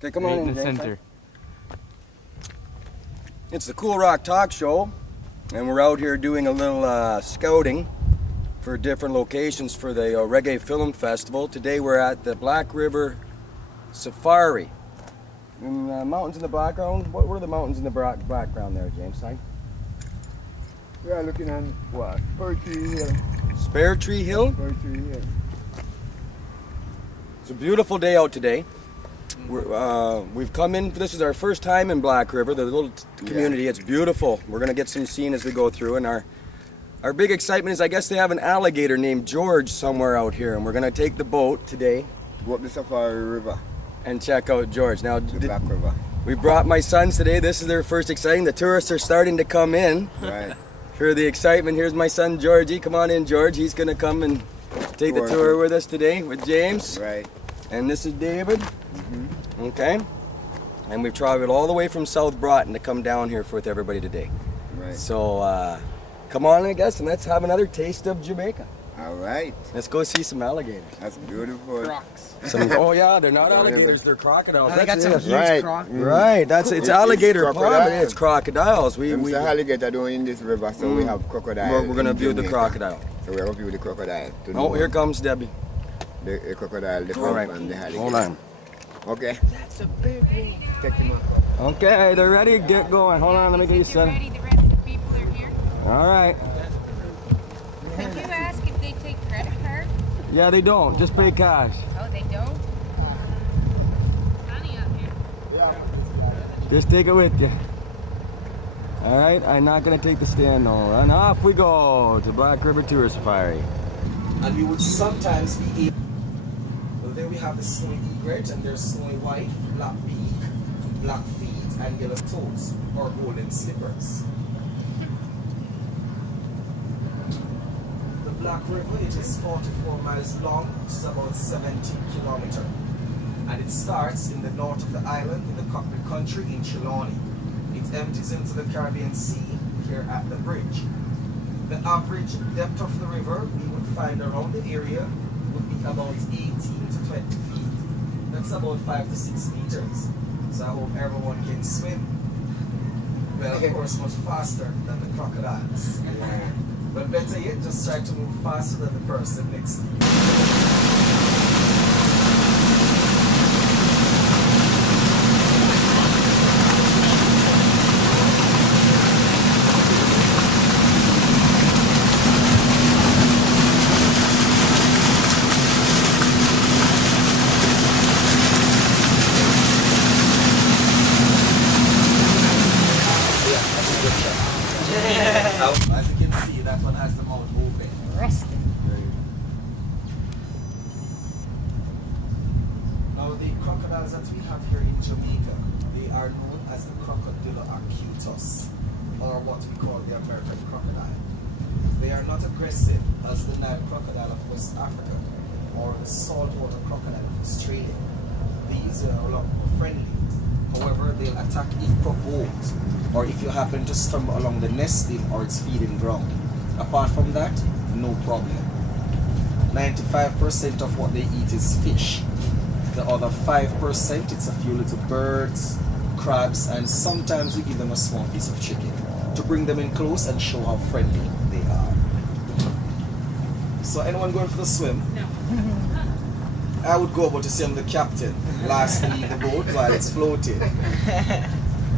Okay, come on in, James. Center. It's the Cool Rock Talk Show, and we're out here doing a little scouting for different locations for the Reggae Film Festival. Today we're at the Black River Safari. And, mountains in the background. What were the mountains in the background there, James? We are looking at what? Spare Tree Hill. Spare Tree Hill? Spare Tree Hill. It's a beautiful day out today. We've come in, this is our first time in Black River, the little community. It's beautiful. We're going to get some scene as we go through, and our big excitement is I guess they have an alligator named George somewhere out here, and we're going to take the boat today. Go up the Safari River. And check out George. Now, The Black River. we brought my sons today. This is their first exciting. The tourists are starting to come in. Right. For the excitement, here's my son Georgie. Come on in, George. He's going to come and take the tour with us today with James. Right. And this is David. Okay. And we've traveled all the way from South Broughton to come down here with everybody today. Right. So come on, I guess, and let's have another taste of Jamaica. All right. Let's go see some alligators. That's beautiful. Crocs. Oh yeah, they're not alligators, they're crocodiles. They got some huge Right. crocs. Right, it's alligator pond, crocodile. but it's crocodiles. There's alligator doing in this river, so we have crocodile. We're gonna in view the Jamaica. crocodile. So we're gonna view the crocodile. To Oh, know here comes Debbie. the crocodile, the All frog right, and the alligator. hold on. Okay. That's a big one. Take him out. Okay, they're ready to get going. Hold on, let me get you set. Ready, the rest of the people are here. All right. Could you ask if they take credit cards? Yeah, they don't. Just pay cash. Oh, they don't? Funny out here. Just take it with you. All right, I'm not gonna take the stand though. And off we go to Black River Tourist Safari. And we would sometimes be able. Well, there we have the snowy egret, and there's snowy white, black beak, black feet, and yellow toes, or golden slippers. The Black River, it is 44 miles long, which is about 70 kilometers. And it starts in the north of the island, in the Cockpit country, in Trelawney. It empties into the Caribbean Sea, here at the bridge. The average depth of the river we would find around the area would be about 18 to 20 feet. That's about 5 to 6 meters. So I hope everyone can swim. Well, of course, much faster than the crocodiles. But better yet, just try to move faster than the person next to you. As you can see, that one has the mouth open. Resting. Now the crocodiles that we have here in Jamaica, they are known as the crocodile acutus, or what we call the American crocodile. They are not aggressive as the Nile crocodile of West Africa or the saltwater crocodile of Australia. These are a lot more friendly. However, they'll attack if provoked, or if you happen to stumble along the nesting or its feeding ground. Apart from that, no problem. 95% of what they eat is fish. The other 5%, it's a few little birds, crabs, and sometimes we give them a small piece of chicken to bring them in close and show how friendly they are. So anyone going for the swim? No. I would go over to see I'm the captain, last to leave the boat while it's floating.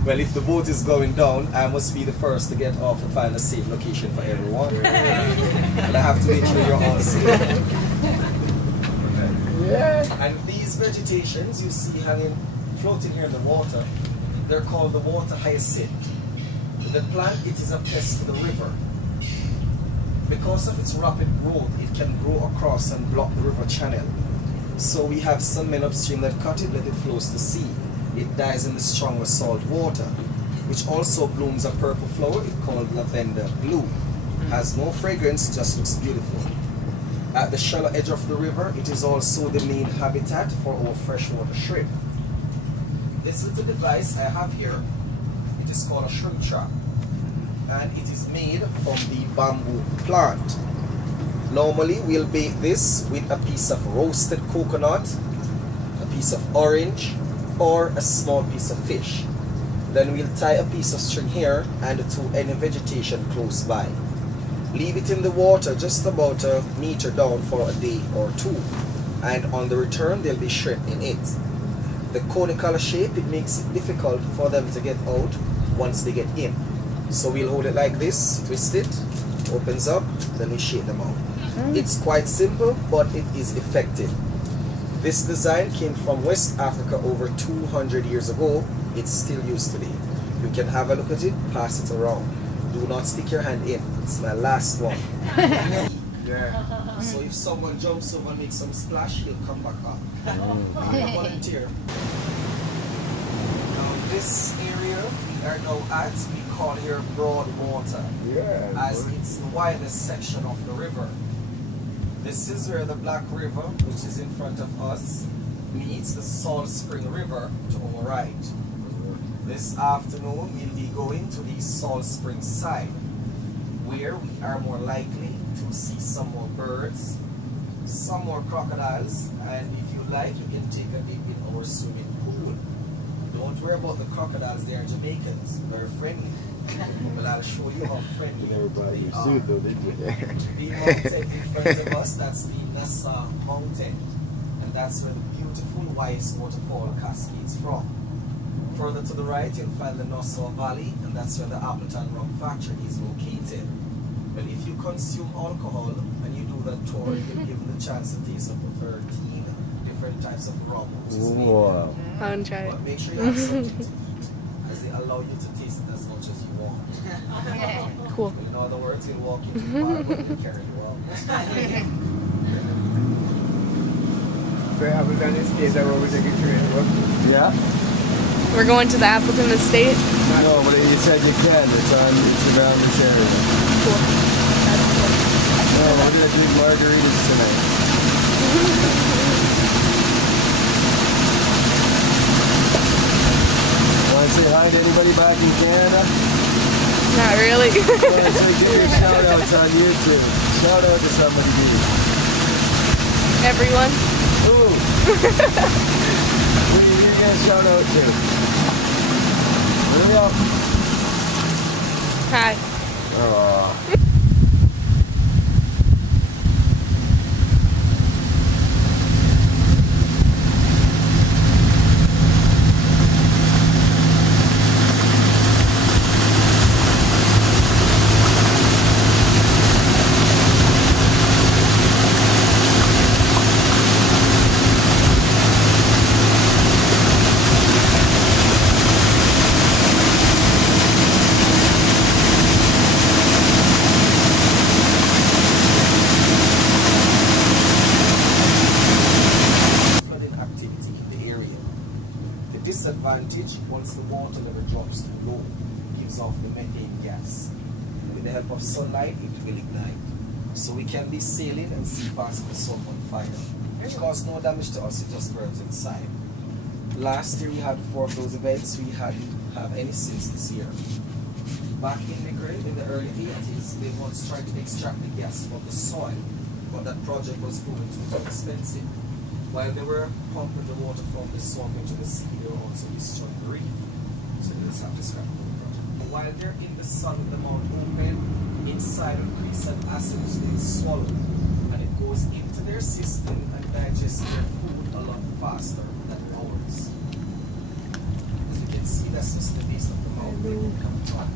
Well, if the boat is going down, I must be the first to get off and find a safe location for everyone. But I have to make sure you're all safe. Yeah. And these vegetations you see hanging, floating here in the water, they're called the water hyacinth. The plant, it is a pest to the river. Because of its rapid growth, it can grow across and block the river channel. So we have some men upstream that cut it, let it flow to the sea. It dies in the stronger salt water, which also blooms a purple flower it called lavender blue. Has no fragrance, just looks beautiful. At the shallow edge of the river, it is also the main habitat for our freshwater shrimp. This little device I have here, it is called a shrimp trap, and it is made from the bamboo plant. Normally we'll bake this with a piece of roasted coconut, a piece of orange, or a small piece of fish. Then we'll tie a piece of string here and to any vegetation close by. Leave it in the water just about a meter down for a day or two, and on the return there'll be shrimp in it. The conical shape, it makes it difficult for them to get out once they get in. So we'll hold it like this, twist it, opens up, then we shake them out. It's quite simple, but it is effective. This design came from West Africa over 200 years ago. It's still used today. You can have a look at it, pass it around. Do not stick your hand in. It's my last one. Yeah. So if someone jumps over and makes some splash, he'll come back up. Be a volunteer. Now this area we are now at, we call here Broadwater, Yeah. as it's the widest section of the river. This is where the Black River, which is in front of us, meets the Salt Spring River to our right. This afternoon we'll be going to the Salt Spring side, where we are more likely to see some more birds, some more crocodiles, and if you like, you can take a dip in our swimming pool. Don't worry about the crocodiles, they are Jamaicans, they're friendly. But I'll show you how friendly Everybody they are. suit though, did you? The mountain in front of us, that's the Nassau Mountain, and that's where the beautiful Weiss waterfall cascades from. Further to the right, you'll find the Nassau Valley, and that's where the Appleton Rum Factory is located. But if you consume alcohol and you do that tour, you'll be given the chance to taste up to 13 different types of rum. Wow. I want to try it. But make sure you have something to eat, as they allow you to taste it as much as you want. Cool. In other words, you'll walk into the bar, but you'll carry you out. So Appleton Estate, that where we take a train, what? Yeah? We're going to the Appleton Estate. No, but you said you can. It's around this area. Cool. That's cool. No, we're gonna do margaritas tonight. Want to say hi to anybody back in Canada? Not really. So give your shout outs on YouTube. Shout out to somebody dude. Everyone. Ooh. Who do you get a shout out to? Hurry up. Hi. Aww. Disadvantage, once the water level drops too low, gives off the methane gas. With the help of sunlight, it will ignite. So we can be sailing and see past the sun on fire, which causes no damage to us, it just burns inside. Last year we had 4 of those events, we hadn't have any since this year. Back in the early 80s, they once tried to extract the gas from the soil, but that project was proven too expensive. While they were pumping the water from the swamp into the sea, they were also destroying the reef. So they just have to scrap the project. While they're in the sun with the mouth open, inside of grease and acids they swallow, and it goes into their system and digests their food a lot faster than ours. As you can see, that's just the base of the mouth. They will come back.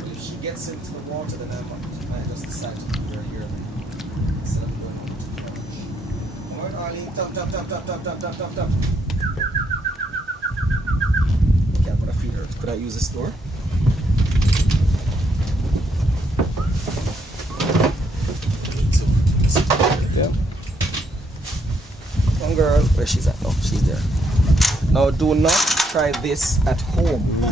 But if she gets into the water, then I might just decide to put her here. Instead of going on to the couch. Alright, Arlene, tap, tap, tap, tap, tap, tap, tap, tap, tap. Okay, I'm gonna feed her. Could I use this door? Me too. Yeah. Come on, girl. Where she's at? Oh, she's there. Now, do not try this at home.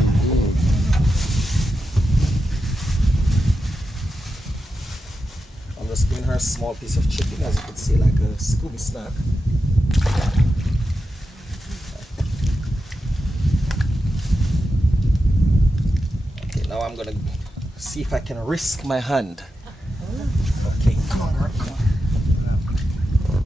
I'm just giving her a small piece of chicken, as you can see, like a Scooby snack. Okay, now I'm gonna see if I can risk my hand. Okay, come on, girl, come on.